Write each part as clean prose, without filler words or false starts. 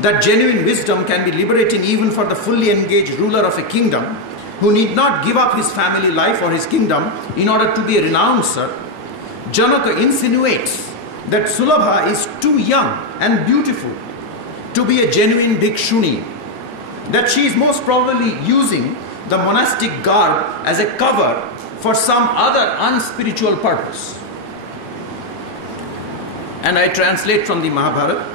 that genuine wisdom can be liberating even for the fully engaged ruler of a kingdom who need not give up his family life or his kingdom in order to be a renouncer, Janaka insinuates that Sulabha is too young and beautiful to be a genuine bhikshuni, that she is most probably using the monastic garb as a cover for some other unspiritual purpose. And I translate from the Mahabharata,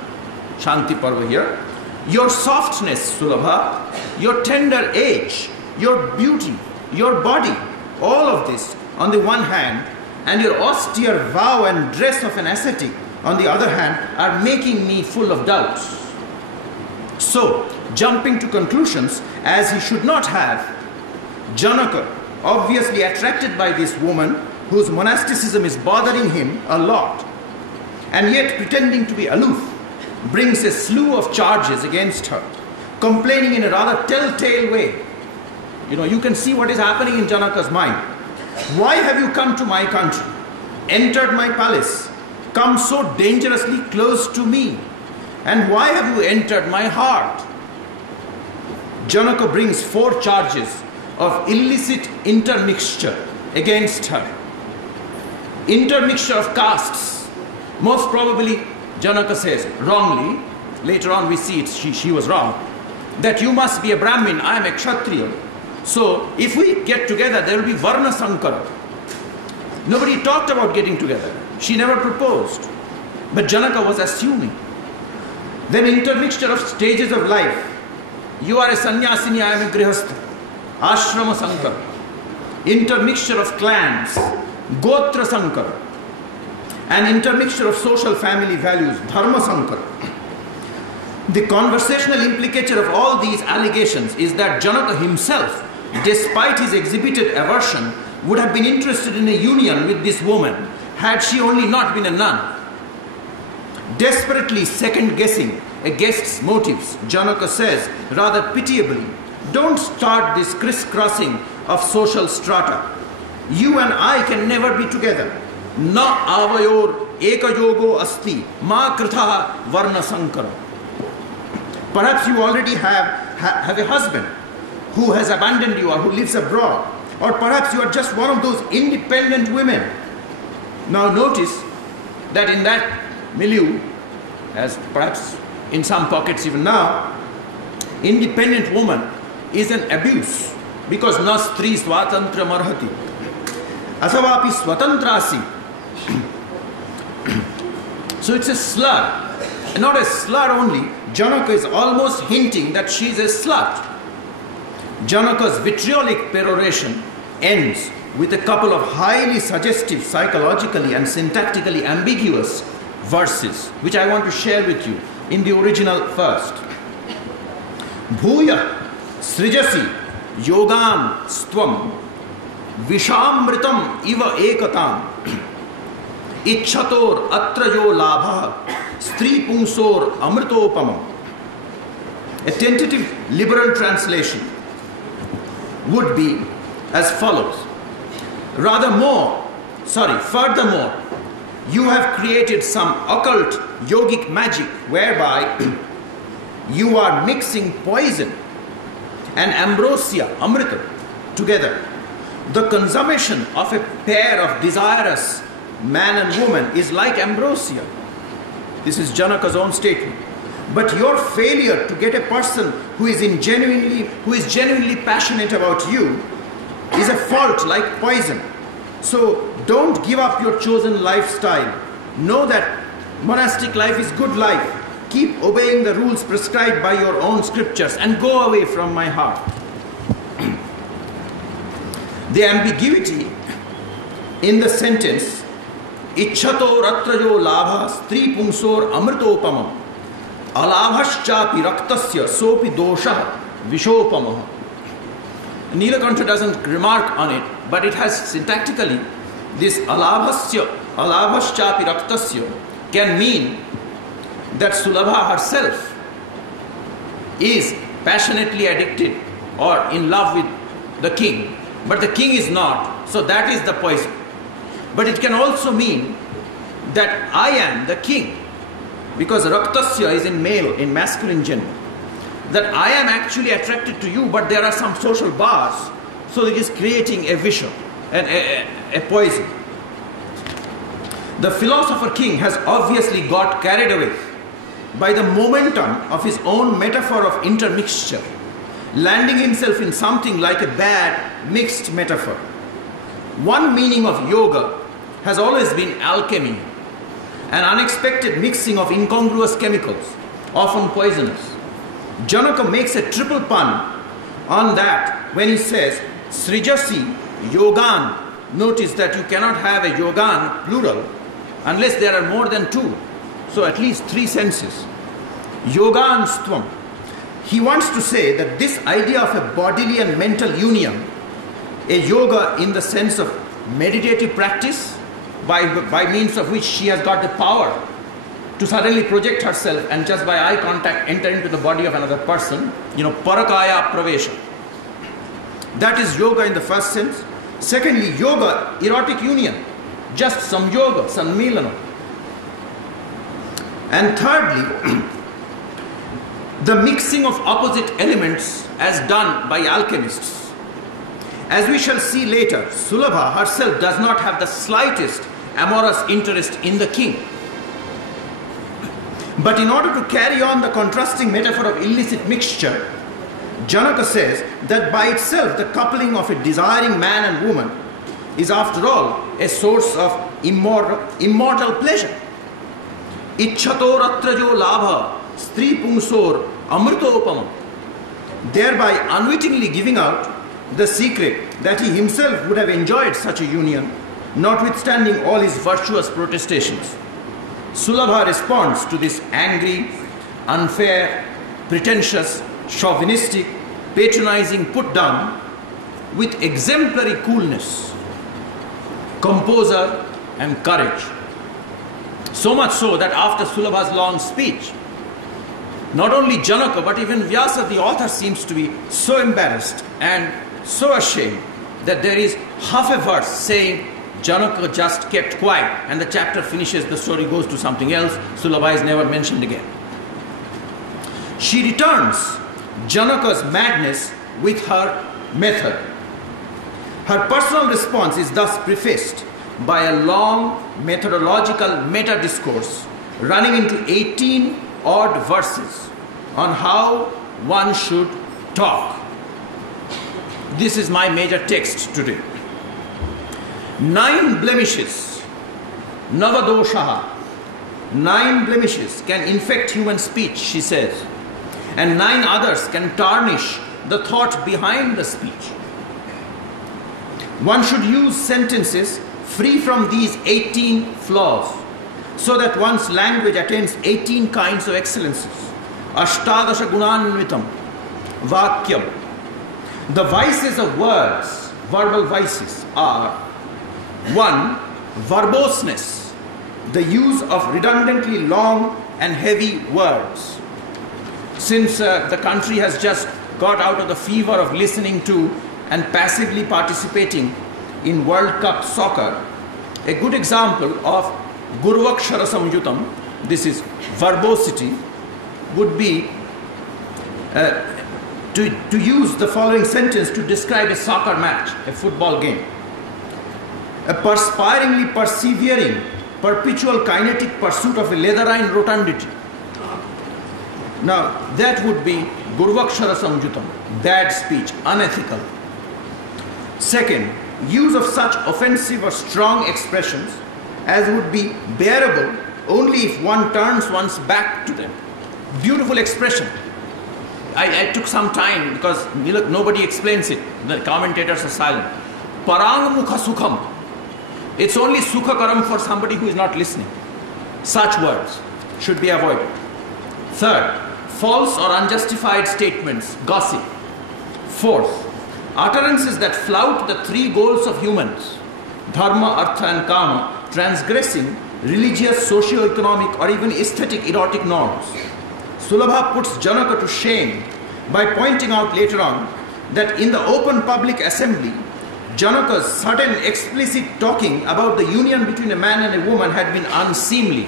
Shanti Parva here. Your softness, Sulabha, your tender age, your beauty, your body, all of this on the one hand, and your austere vow and dress of an ascetic on the other hand, are making me full of doubts. So, jumping to conclusions as he should not have, Janaka, obviously attracted by this woman whose monasticism is bothering him a lot, and yet pretending to be aloof, brings a slew of charges against her, complaining in a rather telltale way. You can see what is happening in Janaka's mind. Why have you come to my country, entered my palace, come so dangerously close to me? And why have you entered my heart? Janaka brings 4 charges of illicit intermixture against her. Intermixture of castes. Most probably, Janaka says, wrongly, later on we see it, she was wrong, that you must be a Brahmin, I am a Kshatriya. So, if we get together, there will be Varna Sankara. Nobody talked about getting together. She never proposed. But Janaka was assuming. Then intermixture of stages of life. You are a sannyasini, I am a grihastha. Ashrama Sankara. Intermixture of clans. Gotra Sankara. And intermixture of social family values. Dharma Sankara. The conversational implicature of all these allegations is that Janaka himself, despite his exhibited aversion, would have been interested in a union with this woman had she only not been a nun. Desperately second-guessing a guest's motives, Janaka says, rather pitiably, don't start this crisscrossing of social strata. You and I can never be together. Na avayor ekayogo asti ma kritha varna sankara. Perhaps you already have a husband who has abandoned you or who lives abroad. Or perhaps you are just one of those independent women. Now notice that in that milieu, as perhaps in some pockets even now, independent woman is an abuse. Because na stri swatantra marhati. Asavapi swatantrasi. So it's a slur. And not a slur only, Janaka is almost hinting that she is a slut. Janaka's vitriolic peroration ends with a couple of highly suggestive, psychologically and syntactically ambiguous verses, which I want to share with you in the original first. Bhuya srijasi yogam stvam vishamritam iva ekatam ichhator atrayo labha stri pungsor amritopamam. A tentative liberal translation would be as follows. Furthermore, you have created some occult yogic magic whereby you are mixing poison and ambrosia, amrita, together. The consummation of a pair of desirous man and woman is like ambrosia. This is Janaka's own statement. But your failure to get a person who is genuinely passionate about you is a fault like poison. So don't give up your chosen lifestyle. Know that monastic life is good life. Keep obeying the rules prescribed by your own scriptures and go away from my heart. The ambiguity in the sentence Ichhato ratrayo labha stri pungsor amritopamam alabhaschapi raktasya sopi dosha vishopamah. Nilakantha doesn't remark on it, but it has syntactically this alabhaschapi raktasya can mean that Sulabha herself is passionately addicted or in love with the king, but the king is not, so that is the poison. But it can also mean that I am the king because Raktasya is in male, in masculine gender, that I am actually attracted to you, but there are some social bars, so it is creating a vision, a poison. The philosopher king has obviously got carried away by the momentum of his own metaphor of intermixture, landing himself in something like a bad mixed metaphor. One meaning of yoga has always been alchemy, an unexpected mixing of incongruous chemicals, often poisonous. Janaka makes a triple pun on that when he says, Srijasi Yogan. Notice that you cannot have a Yogan plural unless there are more than two. So at least three senses. Yoganstvam. He wants to say that this idea of a bodily and mental union, a yoga in the sense of meditative practice, by means of which she has got the power to suddenly project herself and just by eye contact enter into the body of another person, parakaya pravesha. That is yoga in the first sense. Secondly, yoga, erotic union, just some yoga, sammilana. And thirdly, the mixing of opposite elements as done by alchemists. As we shall see later, Sulabha herself does not have the slightest amorous interest in the king. But in order to carry on the contrasting metaphor of illicit mixture, Janaka says that by itself the coupling of a desiring man and woman is after all a source of immortal pleasure. Ichchator atrajo labha stri pungsor amritopam, thereby unwittingly giving out the secret that he himself would have enjoyed such a union, notwithstanding all his virtuous protestations. Sulabha responds to this angry, unfair, pretentious, chauvinistic, patronizing put down with exemplary coolness, composure and courage. So much so that after Sulabha's long speech, not only Janaka but even Vyasa the author seems to be so embarrassed and so ashamed that there is half a verse saying Janaka just kept quiet and the chapter finishes, the story goes to something else, Sulabha is never mentioned again. She returns Janaka's madness with her method. Her personal response is thus prefaced by a long methodological meta-discourse running into 18 odd verses on how one should talk. This is my major text today. 9 blemishes, Navadoshaha, 9 blemishes can infect human speech, she says, and 9 others can tarnish the thought behind the speech. One should use sentences free from these 18 flaws so that one's language attains 18 kinds of excellences. Ashtadasha gunanvitam, vakyam. The vices of words, verbal vices, are 1. Verboseness, the use of redundantly long and heavy words. Since the country has just got out of the fever of listening to and passively participating in World Cup soccer, a good example of Gurvakshara Samyutam, this is verbosity, would be to use the following sentence to describe a soccer match, a football game. A perspiringly persevering, perpetual kinetic pursuit of a leatherine rotundity. Now, that would be Gurvakshara Samjutam, bad speech, unethical. Second, use of such offensive or strong expressions as would be bearable only if one turns one's back to them. Beautiful expression. I took some time because nobody explains it. The commentators are silent. Parang mukha sukham. It's only sukhakaram for somebody who is not listening. Such words should be avoided. Third, false or unjustified statements, gossip. Fourth, utterances that flout the 3 goals of humans, dharma, artha and kama, transgressing religious, socio-economic or even aesthetic erotic norms. Sulabha puts Janaka to shame by pointing out later on that in the open public assembly, Janaka's sudden explicit talking about the union between a man and a woman had been unseemly.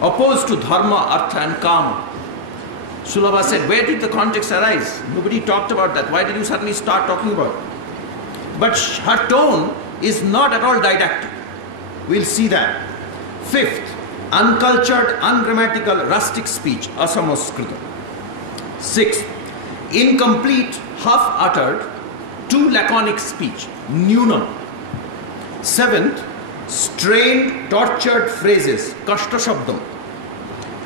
opposed to dharma, artha and kama. Sulabha said, where did the context arise? Nobody talked about that. Why did you suddenly start talking about it? But her tone is not at all didactic. We'll see that. Fifth, uncultured, ungrammatical, rustic speech, asamaskrita. Sixth, incomplete, half-uttered, too laconic speech, nyunam. Seventh, strained, tortured phrases, kashta shabdam.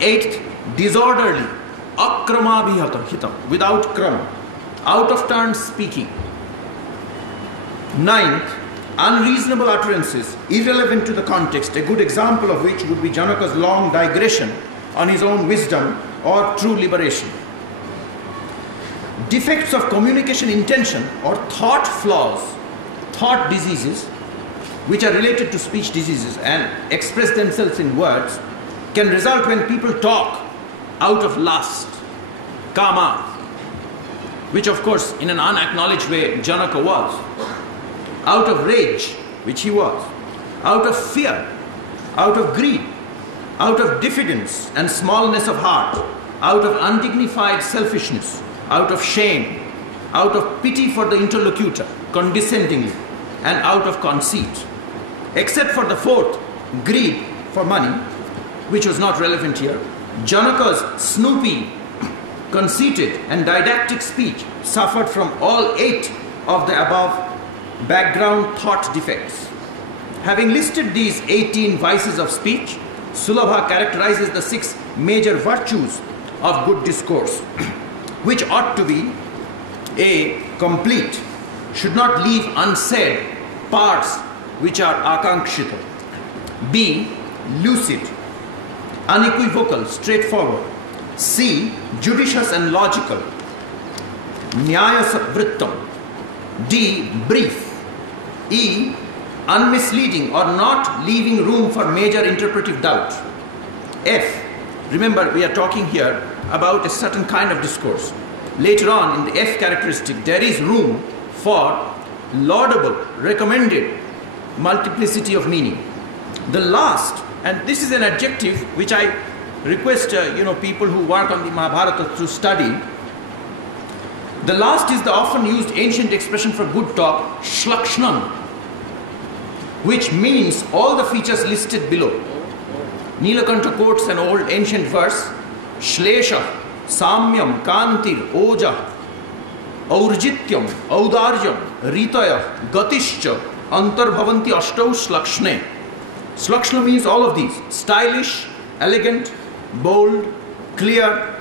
Eighth, disorderly, akramabhihata, hitam, without krama, out of turn speaking. Ninth, unreasonable utterances, irrelevant to the context, a good example of which would be Janaka's long digression on his own wisdom or true liberation. Defects of communication intention or thought flaws, thought diseases, which are related to speech diseases and express themselves in words, can result when people talk out of lust, kama, which of course in an unacknowledged way Janaka was, out of rage, which he was, out of fear, out of greed, out of diffidence and smallness of heart, out of undignified selfishness, out of shame, out of pity for the interlocutor, condescendingly, and out of conceit. Except for the fourth, greed for money, which was not relevant here, Janaka's snoopy, conceited and didactic speech suffered from all 8 of the above background thought defects. Having listed these 18 vices of speech, Sulabha characterizes the 6 major virtues of good discourse, which ought to be: A. Complete, should not leave unsaid parts which are akankshita. B. Lucid, unequivocal, straightforward. C. Judicious and logical, nyaya vrittam. D. Brief. E. Unmisleading or not leaving room for major interpretive doubt. F. Remember, we are talking here about a certain kind of discourse. Later on in the F characteristic, there is room for laudable, recommended multiplicity of meaning. The last, and this is an adjective which I request people who work on the Mahabharata to study. The last is the often used ancient expression for good talk, shlakshnam, which means all the features listed below. Nilakantha quotes an old ancient verse: Shlesha, Samyam, Kantir, Oja, Aurjityam, Audaryam, Ritaya, Gatischa, Antarbhavanti Ashtau Slakshne. Slakshna means all of these: stylish, elegant, bold, clear,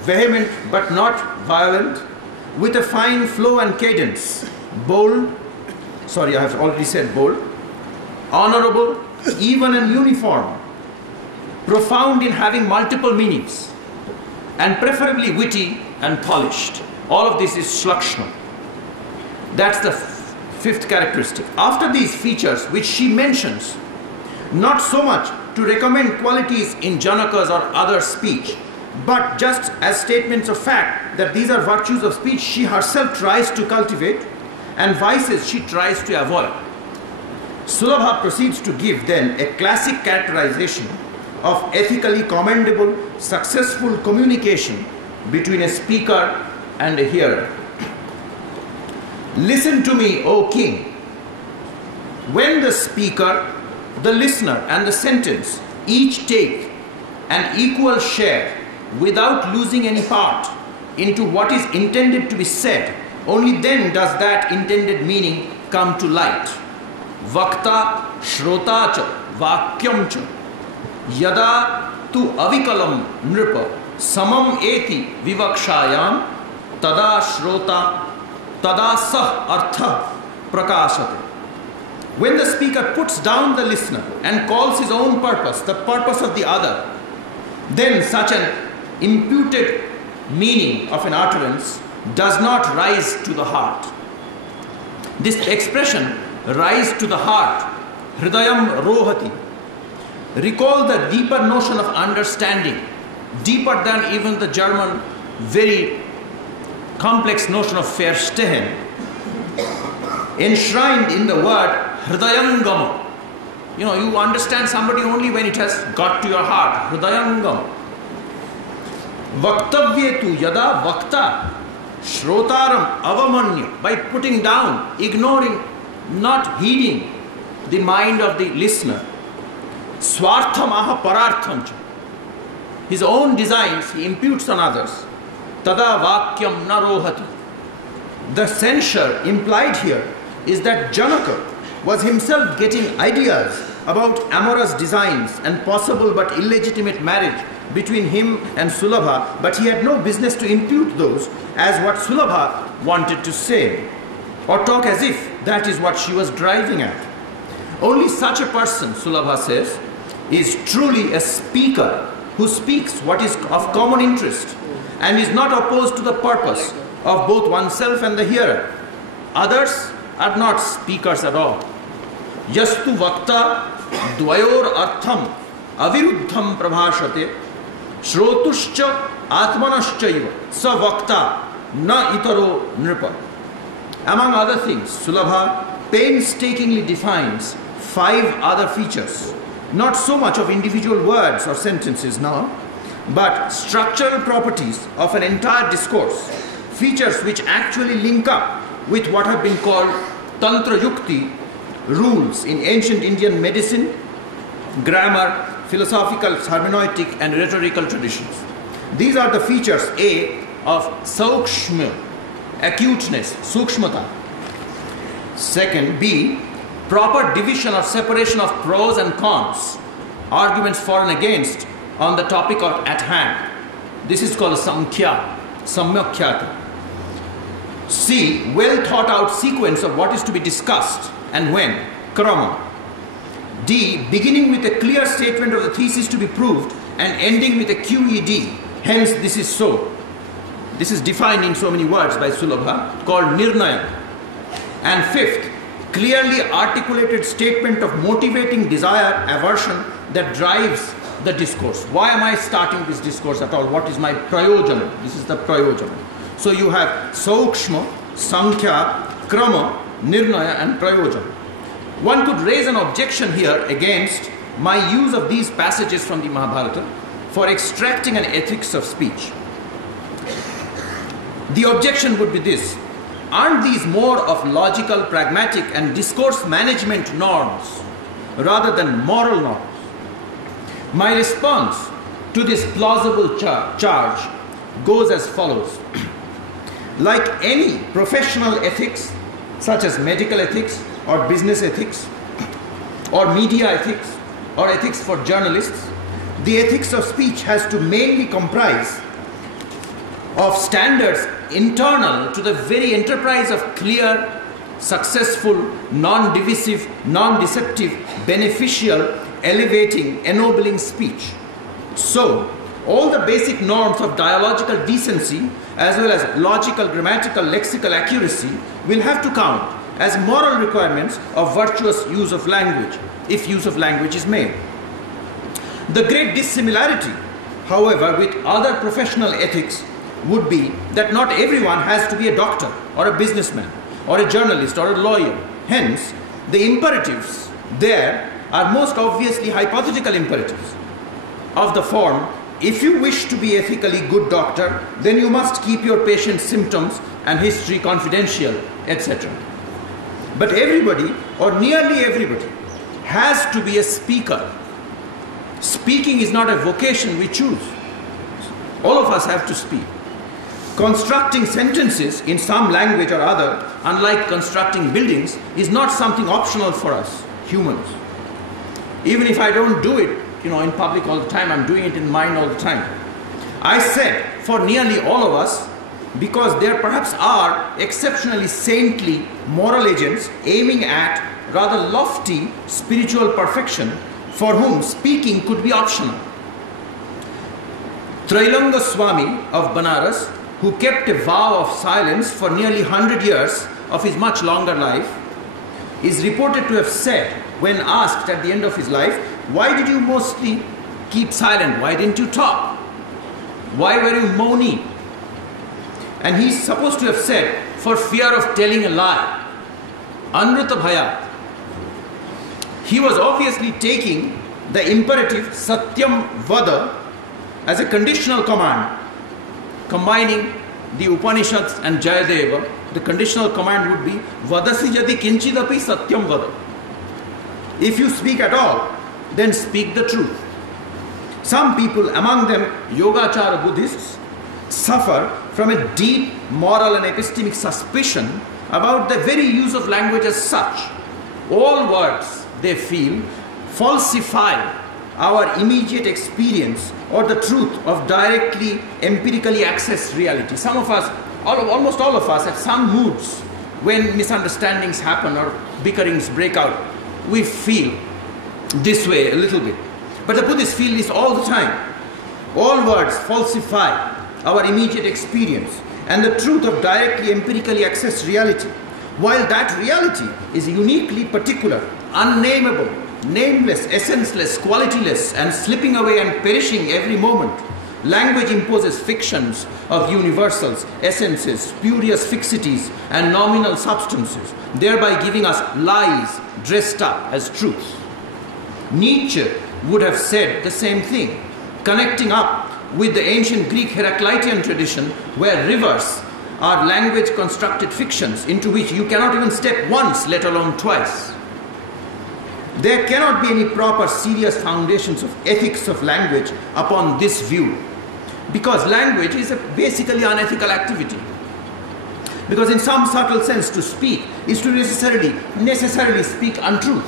vehement but not violent, with a fine flow and cadence, bold, sorry I have already said bold, honorable, even and uniform, profound in having multiple meanings, and preferably witty and polished. All of this is shlakshna. That's the 5th characteristic. After these features, which she mentions, not so much to recommend qualities in Janaka's or other speech, but just as statements of fact that these are virtues of speech she herself tries to cultivate and vices she tries to avoid. Sulabha proceeds to give then a classic characterization of ethically commendable, successful communication between a speaker and a hearer. Listen to me, O king. When the speaker, the listener, and the sentence each take an equal share without losing any part into what is intended to be said, only then does that intended meaning come to light. Vakta shrota cha vakyam cha yada tu avikalam nripa samam eti vivakshayam tada shrota tada sah artha prakashate. When the speaker puts down the listener and calls his own purpose the purpose of the other, then such an imputed meaning of an utterance does not rise to the heart. This expression, rise to the heart, hridayam rohati, recall the deeper notion of understanding, deeper than even the German very complex notion of verstehen, enshrined in the word hridayangama, You know, you understand somebody only when it has got to your heart. Hridayangam. Vaktavyetu yada vakta shrotaram avamanya. By putting down, ignoring, not heeding the mind of the listener. Swarthamaha pararthamcha. His own designs he imputes on others. Tada vakyam narohati. The censure implied here is that Janaka was himself getting ideas about amorous designs and possible but illegitimate marriage between him and Sulabha, but he had no business to impute those as what Sulabha wanted to say, or talk as if that is what she was driving at. Only such a person, Sulabha says, is truly a speaker who speaks what is of common interest and is not opposed to the purpose of both oneself and the hearer. Others are not speakers at all. Yastu vakta dvayor artham aviruddham prabhashate shrotuscha atmanascha sa vakta na itaro nripa. Among other things, Sulabha painstakingly defines 5 other features, not so much of individual words or sentences now, but structural properties of an entire discourse, features which actually link up with what have been called Tantra Yukti rules in ancient Indian medicine, grammar, philosophical, hermeneutic and rhetorical traditions. These are the features A of Saukshma, acuteness, Sukshmata. Second, B, proper division or separation of pros and cons, arguments for and against on the topic at hand. This is called Samkhya, Samyakhyata. C, well thought out sequence of what is to be discussed and when, Krama. D, beginning with a clear statement of the thesis to be proved and ending with a QED, hence this is so. This is defined in so many words by Sulabha, called Nirnaya. And fifth, clearly articulated statement of motivating desire, aversion that drives the discourse. Why am I starting this discourse at all? What is my prayojana? This is the prayojana. So you have Saukshma, Sankhya, Krama, Nirnaya and Prayojana. One could raise an objection here against my use of these passages from the Mahabharata for extracting an ethics of speech. The objection would be this: aren't these more of logical, pragmatic and discourse management norms rather than moral norms? My response to this plausible charge goes as follows. Like any professional ethics, such as medical ethics or business ethics or media ethics or ethics for journalists, the ethics of speech has to mainly comprise of standards internal to the very enterprise of clear, successful, non-divisive, non-deceptive, beneficial, elevating, ennobling speech. So, all the basic norms of dialogical decency as well as logical, grammatical, lexical accuracy will have to count as moral requirements of virtuous use of language, if use of language is made. The great dissimilarity, however, with other professional ethics would be that not everyone has to be a doctor or a businessman or a journalist or a lawyer. Hence, the imperatives there are most obviously hypothetical imperatives of the form: if you wish to be ethically good doctor, then you must keep your patient's symptoms and history confidential, etc. But everybody, or nearly everybody, has to be a speaker. Speaking is not a vocation we choose. All of us have to speak. Constructing sentences in some language or other, unlike constructing buildings, is not something optional for us, humans. Even if I don't do it, in public all the time, I'm doing it in mind all the time. I said for nearly all of us, because there perhaps are exceptionally saintly moral agents aiming at rather lofty spiritual perfection for whom speaking could be optional. Trailanga Swami of Banaras, who kept a vow of silence for nearly 100 years of his much longer life, is reported to have said, when asked at the end of his life, "Why did you mostly keep silent? Why didn't you talk? Why were you moaning?" And he's supposed to have said, "For fear of telling a lie." Anruta bhaya. he was obviously taking the imperative Satyam Vada as a conditional command, combining the Upanishads and Jayadeva. The conditional command would be Vadasi jadi kinchidapi Satyam Vada. If you speak at all, then speak the truth. Some people, among them Yogachara Buddhists, suffer from a deep moral and epistemic suspicion about the very use of language as such. All words, they feel, falsify our immediate experience or the truth of directly, empirically accessed reality. Some of us, almost all of us, have some moods when misunderstandings happen or bickerings break out. We feel this way a little bit. But the Buddhists feel this all the time. All words falsify our immediate experience and the truth of directly, empirically accessed reality. While that reality is uniquely particular, unnameable, nameless, essenceless, qualityless, and slipping away and perishing every moment, language imposes fictions of universals, essences, spurious fixities, and nominal substances, thereby giving us lies dressed up as truths. Nietzsche would have said the same thing, connecting up with the ancient Greek Heraclitean tradition, where rivers are language-constructed fictions into which you cannot even step once, let alone twice. There cannot be any proper, serious foundations of ethics of language upon this view, because language is a basically unethical activity. Because in some subtle sense, to speak is to necessarily speak untruth.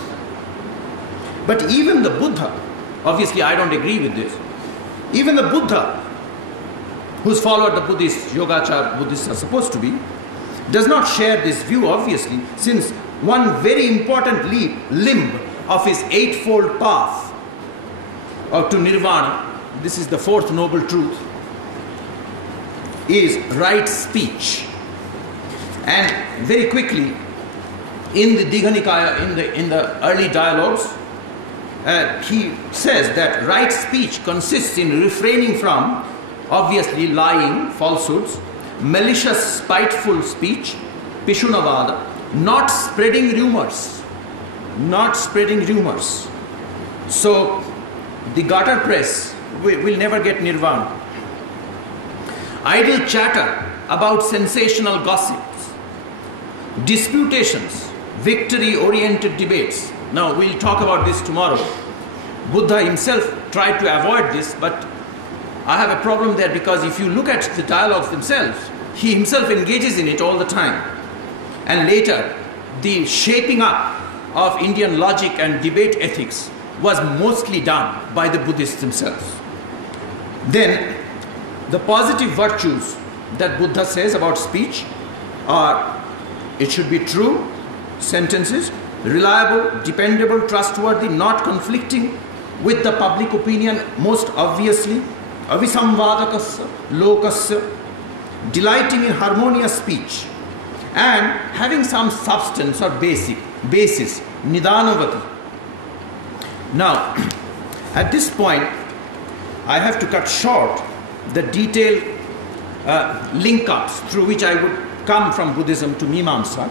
But even the Buddha, obviously I don't agree with this, even the Buddha, who's followed the Buddhist, Yogachara Buddhists are supposed to be, does not share this view, obviously, since one very important limb of his eightfold path to Nirvana, this is the fourth noble truth, is right speech. And very quickly, in the Digha Nikaya, in the early dialogues, he says that right speech consists in refraining from, obviously, lying, falsehoods, malicious, spiteful speech, Pishunavada, not spreading rumors. Not spreading rumors. So, the gutter press will never get nirvana. Idle chatter about sensational gossips, disputations, victory-oriented debates. Now, we'll talk about this tomorrow. Buddha himself tried to avoid this, but I have a problem there, because if you look at the dialogues themselves, he himself engages in it all the time. And later, the shaping up of Indian logic and debate ethics was mostly done by the Buddhists themselves. Then, the positive virtues that Buddha says about speech are, it should be true sentences, reliable, dependable, trustworthy, not conflicting with the public opinion, most obviously, avisamvadakasya, lokasya, delighting in harmonious speech, and having some substance or basis, nidanavati. Now, at this point, I have to cut short the detailed link-ups through which I would come from Buddhism to Mimamsa,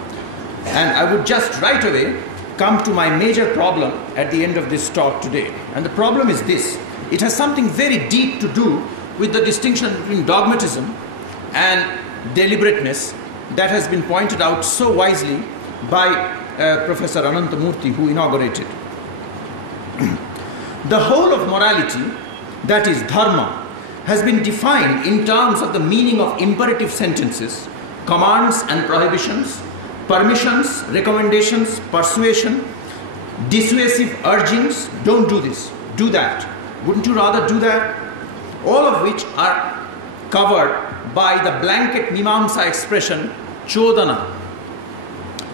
and I would just right away come to my major problem at the end of this talk today. And the problem is this: it has something very deep to do with the distinction between dogmatism and deliberateness that has been pointed out so wisely by Professor Anantamurthy, who inaugurated. The whole of morality, that is dharma, has been defined in terms of the meaning of imperative sentences, commands and prohibitions, permissions, recommendations, persuasion, dissuasive urgings, don't do this, do that, wouldn't you rather do that? All of which are covered by the blanket Mimamsa expression, chodana.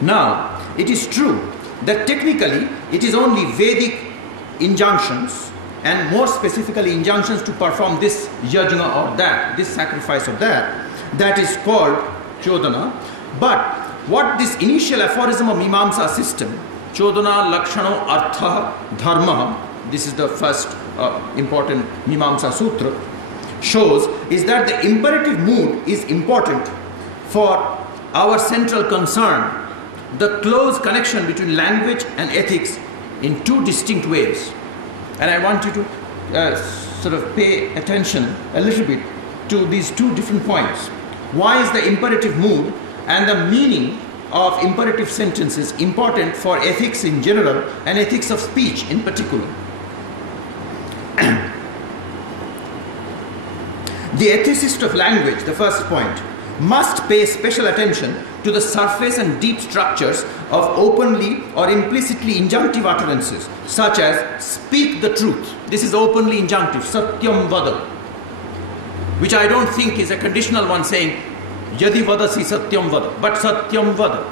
Now, it is true that technically it is only Vedic injunctions, and more specifically injunctions to perform this yajna or that, this sacrifice or that, that is called chodana. But what this initial aphorism of Mimamsa system, chodana lakshano artha dharma, this is the first important Mimamsa sutra, shows is that the imperative mood is important for our central concern. The close connection between language and ethics in two distinct ways. And I want you to sort of pay attention a little bit to these two different points. Why is the imperative mood and the meaning of imperative sentences important for ethics in general and ethics of speech in particular? The ethicist of language, the first point, must pay special attention to the surface and deep structures of openly or implicitly injunctive utterances, such as speak the truth. This is openly injunctive, satyam vada, which I don't think is a conditional one saying yadi vadasi satyam vada, but satyam vada.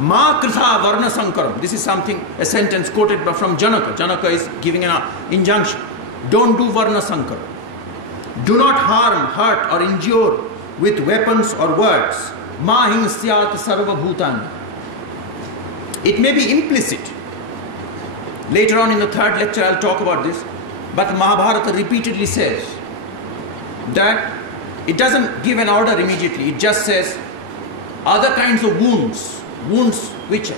Ma kritha varna sankaram. This is something, a sentence quoted from Janaka. Janaka is giving an injunction. Don't do varna sankaram. Do not harm, hurt or injure with weapons or words. Ma hinsyat sarva bhutan. It may be implicit. Later on in the third lecture I'll talk about this. But Mahabharata repeatedly says that it doesn't give an order immediately. It just says other kinds of wounds, wounds which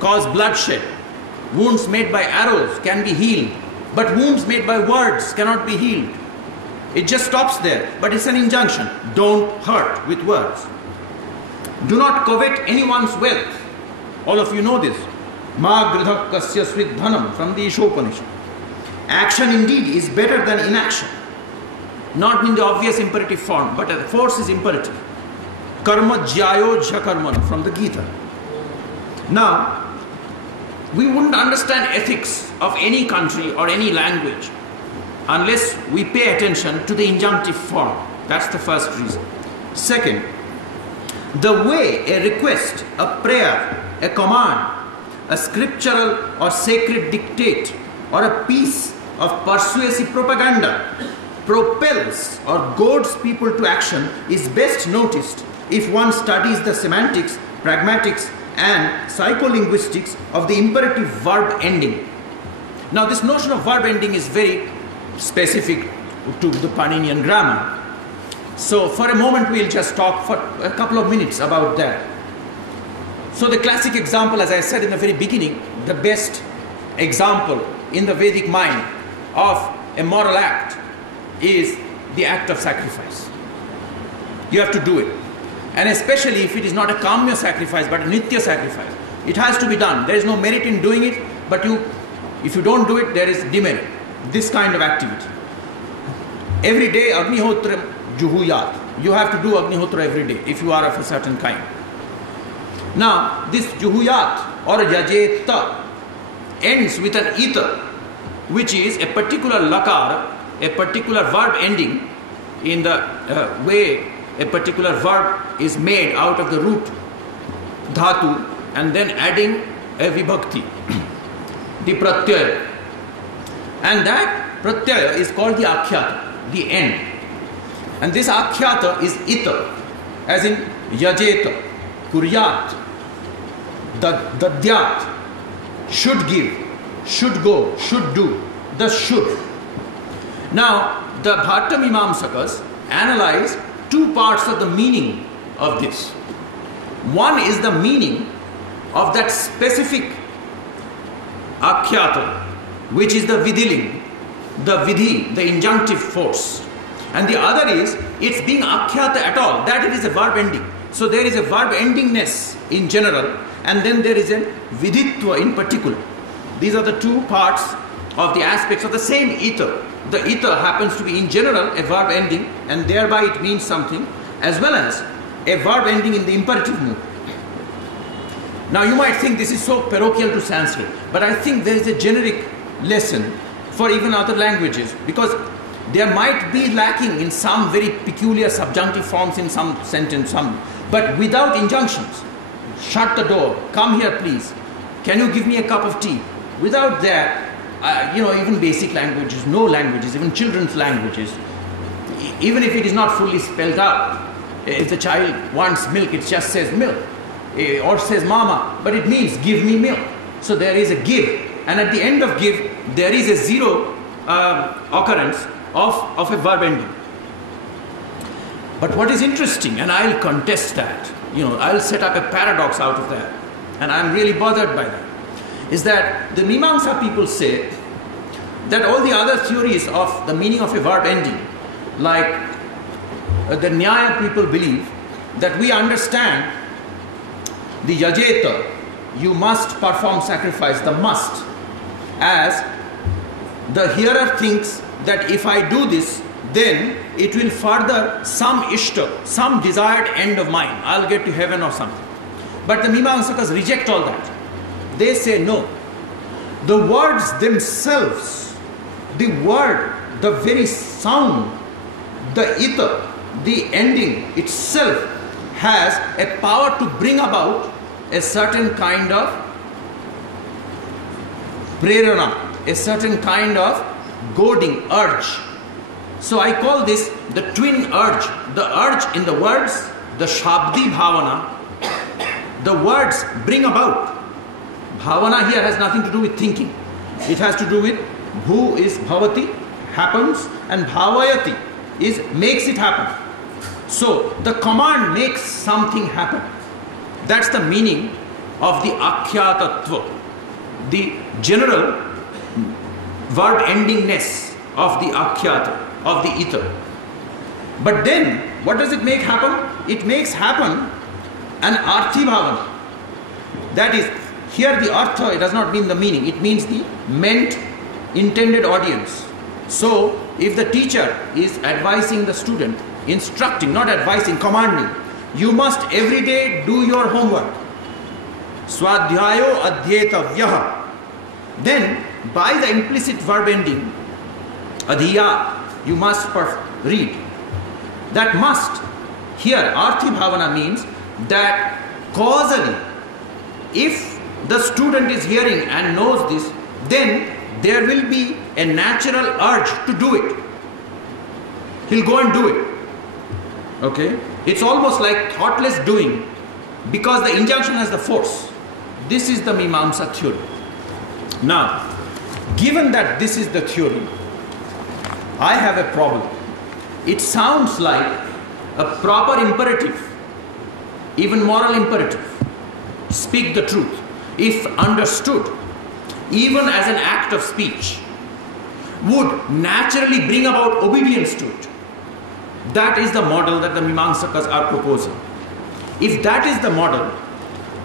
cause bloodshed, wounds made by arrows can be healed, but wounds made by words cannot be healed. It just stops there, but it's an injunction. Don't hurt with words. Do not covet anyone's wealth. All of you know this. Ma gridha kasya svidhanam from the Ishopanishad. Action indeed is better than inaction. Not in the obvious imperative form, but the force is imperative. Karma jyayo jhakarman from the Gita. Now, we wouldn't understand ethics of any country or any language unless we pay attention to the injunctive form. That's the first reason. Second, the way a request, a prayer, a command, a scriptural or sacred dictate, or a piece of persuasive propaganda propels or goads people to action is best noticed if one studies the semantics, pragmatics, and psycholinguistics of the imperative verb ending. Now, this notion of verb ending is very specific to the Paninian grammar. So, for a moment, we'll just talk for a couple of minutes about that. So, the classic example, as I said in the very beginning, the best example in the Vedic mind of a moral act is the act of sacrifice. You have to do it. And especially if it is not a kamya sacrifice but a nitya sacrifice. It has to be done. There is no merit in doing it, but if you don't do it, there is demerit. This kind of activity. Every day, Agnihotra juhuyat. You have to do Agnihotra every day if you are of a certain kind. Now, this juhuyat or yajeta ends with an ita, which is a particular lakar, a particular verb ending in the way a particular verb is made out of the root dhatu and then adding a vibhakti, the pratyaya. And that pratyaya is called the akhyata, the end. And this akhyata is ita, as in yajeta, kuryat, dadyat, should give, should go, should do, the should. Now, the Bhattamimamsakas analyze two parts of the meaning of this. One is the meaning of that specific akhyata, which is the vidhiling, the vidhi, the injunctive force. And the other is, it's being akhyata at all, that it is a verb ending. So there is a verb endingness in general, and then there is a vidhitva in particular. These are the two parts of the aspects of the same ita. The ita happens to be in general a verb ending, and thereby it means something, as well as a verb ending in the imperative mood. Now you might think this is so parochial to Sanskrit, but I think there is a generic lesson for even other languages, because there might be lacking in some very peculiar subjunctive forms in some sentence, but without injunctions. Shut the door, come here please, can you give me a cup of tea? Without that, even basic languages, no languages, even children's languages, even if it is not fully spelled out, if the child wants milk, it just says milk, or says mama, but it means give me milk. So there is a give, and at the end of give, there is a zero occurrence of a verb ending. But what is interesting, and I'll contest that, I'll set up a paradox out of that, and I'm really bothered by that, is that the Mimamsa people say that all the other theories of the meaning of a verb ending, like the Nyaya people believe that we understand the yajeta, you must perform sacrifice, the must, as the hearer thinks that if I do this, then it will further some ishta, some desired end of mine. I'll get to heaven or something. But the Mimamsakas reject all that. They say no. The words themselves, the word, the very sound, the ether, the ending itself has a power to bring about a certain kind of prerana, a certain kind of goading, urge. So I call this the twin urge. The urge in the words, the Shabdi Bhavana, the words bring about. Bhavana here has nothing to do with thinking. It has to do with bhu is bhavati, happens, and bhavayati is makes it happen. So the command makes something happen. That's the meaning of the akhyatatva, the general verb endingness of the akhyata, of the ether. But then, what does it make happen? It makes happen an arthi bhavana. That is, here the artha, it does not mean the meaning, it means the meant, intended audience. So, if the teacher is advising the student, instructing, not advising, commanding, you must every day do your homework. Swadhyayo adhyetavyaha. Then, by the implicit verb ending, adhiya, you must read. That must, here, arthi bhavana means that causally, if the student is hearing and knows this, then there will be a natural urge to do it. He'll go and do it. Okay? It's almost like thoughtless doing because the injunction has the force. This is the Mimamsa theory. Now, given that this is the theory, I have a problem. It sounds like a proper imperative, even moral imperative. Speak the truth. If understood, even as an act of speech, would naturally bring about obedience to it. That is the model that the Mimamsakas are proposing. If that is the model,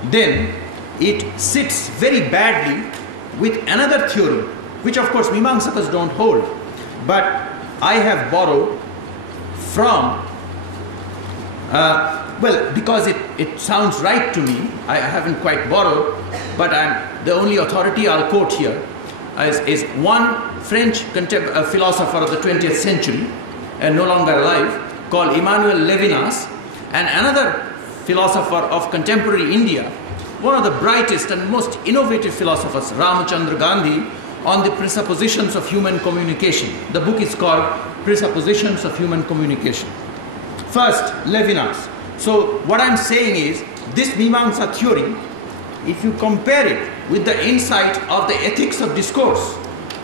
then it sits very badly with another theory, which of course Mimamsakas don't hold, but I have borrowed from, because it sounds right to me. I haven't quite borrowed, but the only authority I'll quote here is one French philosopher of the 20th century, and no longer alive, called Emmanuel Levinas, and another philosopher of contemporary India, one of the brightest and most innovative philosophers, Ramchandra Gandhi, on the presuppositions of human communication. The book is called Presuppositions of Human Communication. First, Levinas. So what I'm saying is, this Mimamsa theory, if you compare it with the insight of the ethics of discourse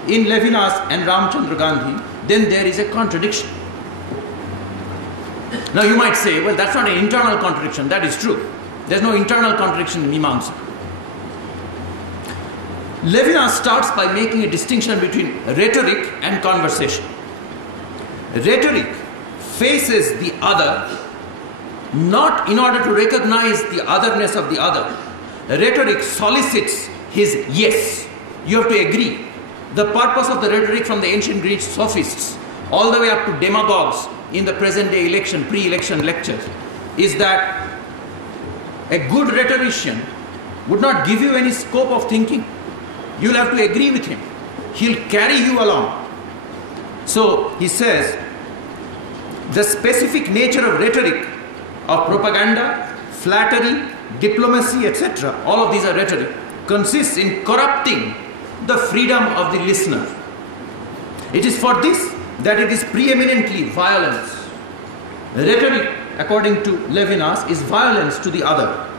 in Levinas and Ramchandra Gandhi, then there is a contradiction. Now you might say, well, that's not an internal contradiction. That is true. There's no internal contradiction in Mimamsa. Levinas starts by making a distinction between rhetoric and conversation. Rhetoric faces the other not in order to recognize the otherness of the other. Rhetoric solicits his yes. You have to agree. The purpose of the rhetoric from the ancient Greek sophists all the way up to demagogues in the present day election, pre-election lectures, is that a good rhetorician would not give you any scope of thinking. You'll have to agree with him. He'll carry you along. So he says, the specific nature of rhetoric, of propaganda, flattery, diplomacy, etc., all of these are rhetoric, consists in corrupting the freedom of the listener. It is for this that it is preeminently violence. Rhetoric, according to Levinas, is violence to the other.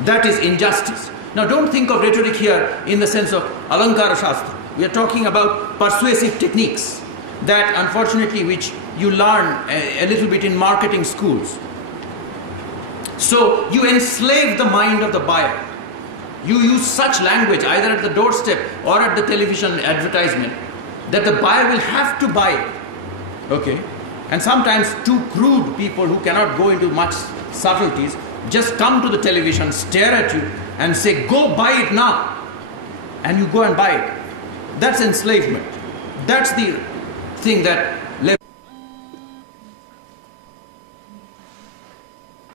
That is injustice. Now don't think of rhetoric here in the sense of Alankara Shastra. We are talking about persuasive techniques that unfortunately which you learn a little bit in marketing schools. So you enslave the mind of the buyer. You use such language either at the doorstep or at the television advertisement that the buyer will have to buy it. Okay? And sometimes too crude people who cannot go into much subtleties just come to the television, stare at you and say, go buy it now. And you go and buy it. That's enslavement. That's the thing that